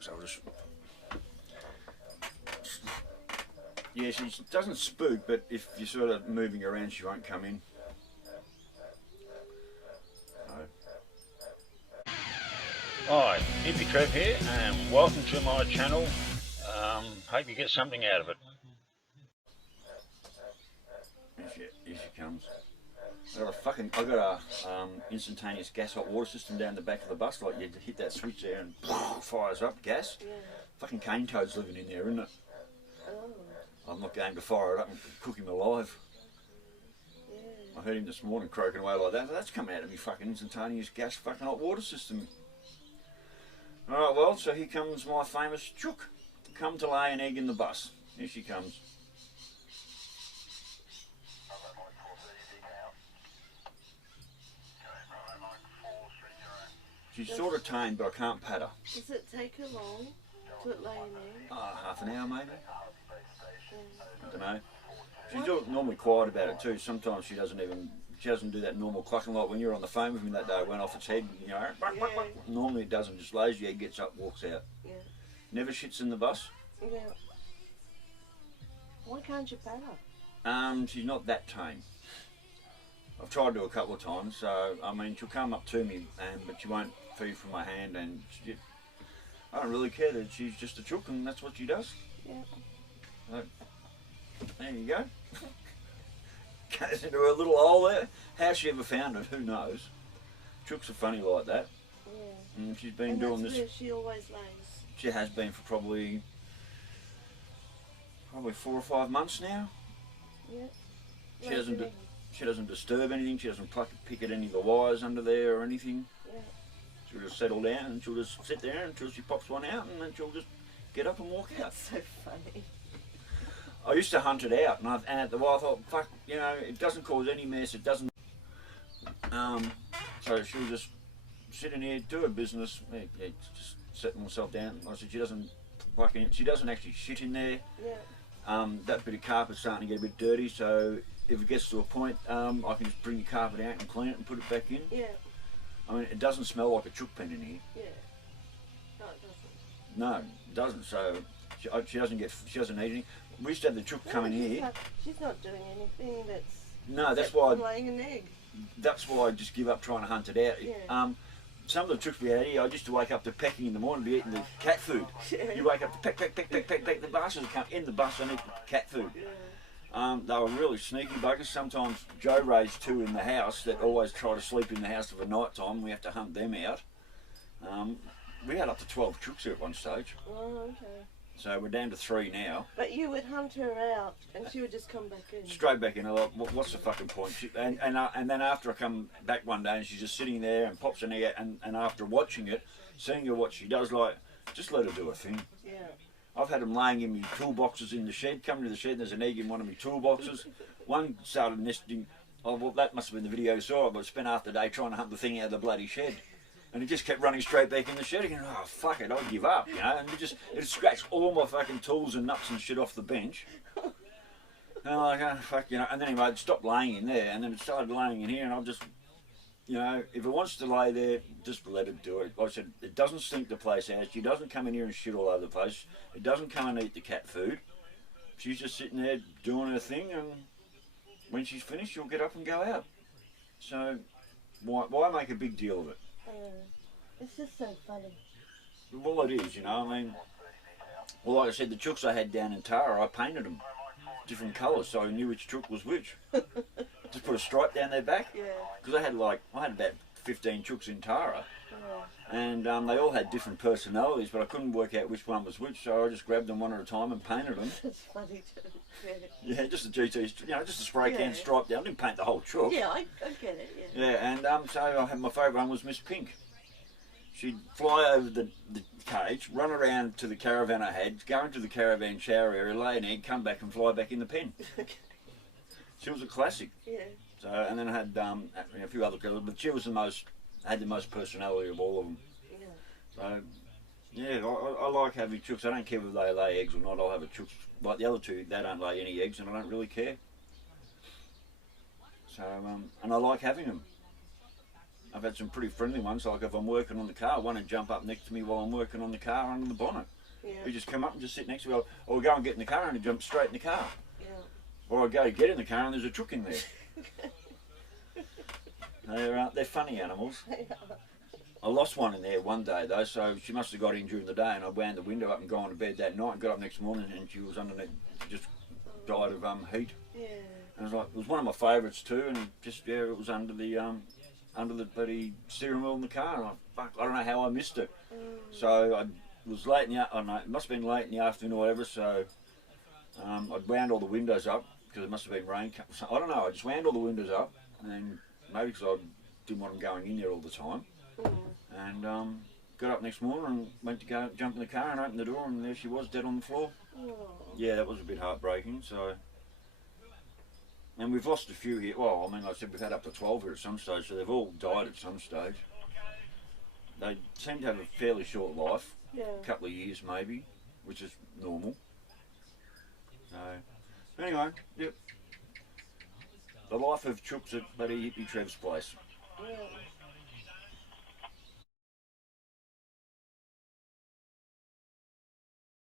So I'll just... Yeah, she doesn't spook, but if you're sort of moving around, she won't come in. Hi, Hippie Trev here, and welcome to my channel. Hope you get something out of it. Here she comes. I got a instantaneous gas hot water system down the back of the bus. Like you hit that switch there and fires up gas. Yeah. Fucking cane toad's living in there, isn't it? Oh. I'm not going to fire it up and cook him alive. Yeah. I heard him this morning croaking away like that. That's coming out of me fucking instantaneous gas fucking hot water system. Alright, well, so here comes my famous chook. Come to lay an egg in the bus. Here she comes. She's sort of tame, but I can't pat her. Does it take her long to lay an egg? Half an hour maybe. Yeah. I don't know. She's normally quiet about it too. Sometimes she doesn't do that normal clucking like when you're on the phone with me that day. It went off its head, you know. Yeah. Normally it doesn't. Just lays the egg, gets up, walks out. Yeah. Never shits in the bus. Yeah. Why can't you pat her? She's not that tame. I've tried to a couple of times. So I mean, she'll come up to me, but she won't feed from my hand, and I don't really care that she's just a chook, and that's what she does. Yeah. So, there you go. Goes into her little hole there. How she ever found it, who knows? Chooks are funny like that. Yeah. And she's been And doing that's this. where she always lays. She has been for probably 4 or 5 months now. Yeah. She Lays doesn't. an egg. She doesn't disturb anything. She doesn't pick at any of the wires under there or anything. Yeah. She'll just settle down and she'll just sit there until she pops one out, and then she'll just get up and walk out. That's so funny. I used to hunt it out, and at the while I thought, fuck, you know, it doesn't cause any mess. It doesn't. So she'll just sit in here, do her business, just setting herself down. Like I said, she doesn't actually shit in there. Yeah. That bit of carpet's starting to get a bit dirty, so if it gets to a point, I can just bring the carpet out and clean it and put it back in. Yeah. I mean, it doesn't smell like a chook pen in here. Yeah. No, it doesn't. No, it doesn't. So she doesn't need anything. We used to have the chook come in here. She's not doing anything that's. No, that's except why. for laying an egg. That's why I just give up trying to hunt it out. Yeah. Some of the chooks we had here, I used to wake up to pecking in the morning, be eating the cat food. Yeah. You wake up to peck. The bastards would come in the bus and eat the cat food. Yeah. They were really sneaky buggers. Sometimes Joe raised 2 in the house that always try to sleep in the house for night time. We have to hunt them out. We had up to 12 chooks here at one stage. Oh, okay. So we're down to 3 now. But you would hunt her out, and she would just come back in. Straight back in. I thought, what's the fucking point? And then after I come back one day and she's just sitting there and pops an egg, and after watching it, seeing her what she does, like, just let her do her thing. Yeah. I've had them laying in me toolboxes in the shed. Come to the shed and there's an egg in one of my toolboxes. One started nesting. Oh, well, that must have been the video you saw. I spent half the day trying to hunt the thing out of the bloody shed. And it just kept running straight back in the shed again. Oh, fuck it, I'll give up, you know. And it scratched all my fucking tools and nuts and shit off the bench. And I'm like, oh, fuck, you know. And then anyway, it stopped laying in there, and then it started laying in here, and I'll just, you know, if it wants to lay there, just let it do it. Like I said, it doesn't stink the place out. She doesn't come in here and shit all over the place. It doesn't come and eat the cat food. She's just sitting there doing her thing, and when she's finished, she'll get up and go out. So, why make a big deal of it? It's just so funny. Well, it is, you know. I mean, well, like I said, the chooks I had down in Tara, I painted them different colours, so I knew which chook was which. Just put a stripe down their back. Yeah. Because I had about 15 chooks in Tara, Yeah. and they all had different personalities, but I couldn't work out which one was which, so I just grabbed them one at a time and painted them. It's funny too. Yeah, just a GT, you know, just a spray can Yeah. stripe down. I didn't paint the whole chook. Yeah, I get it. Yeah. Yeah, and so I had my favourite one was Miss Pink. She'd fly over the cage, run around to the caravan I had, go into the caravan shower area, lay an egg, come back and fly back in the pen. She was a classic. Yeah. So, and then I had a few other girls, but she was had the most personality of all of them. Yeah. So, yeah, I like having chooks. I don't care whether they lay eggs or not. I'll have a chook. Like the other 2, they don't lay any eggs, and I don't really care. So, and I like having them. I've had some pretty friendly ones, like if I'm working on the car, one would jump up next to me while I'm working on the car under the bonnet. Yeah. He'd just come up and just sit next to me, or go and get in the car and he'd jump straight in the car. Yeah. Or I'd go get in the car and there's a chook in there. They're funny animals. I lost one in there one day though, so she must have got in during the day, and I wound the window up and gone to bed that night and got up next morning and she was underneath, just died of heat. Yeah. And it was one of my favourites too, and it was under the bloody steering wheel in the car, and I don't know how I missed it. So I was late in the, I don't know, it must have been late in the afternoon or whatever, so I'd wound all the windows up, because it must have been rain. So, I don't know, I just wound all the windows up, and maybe because I didn't want them going in there all the time. And got up next morning and went to go jump in the car and opened the door, and there she was, dead on the floor. Yeah, that was a bit heartbreaking. So, and we've lost a few here. Well, I mean, like I said, we've had up to 12 here at some stage, so they've all died at some stage. They seem to have a fairly short life, a couple of years maybe, which is normal. So, anyway, yep. The life of chooks at bloody Hippie Trev's place.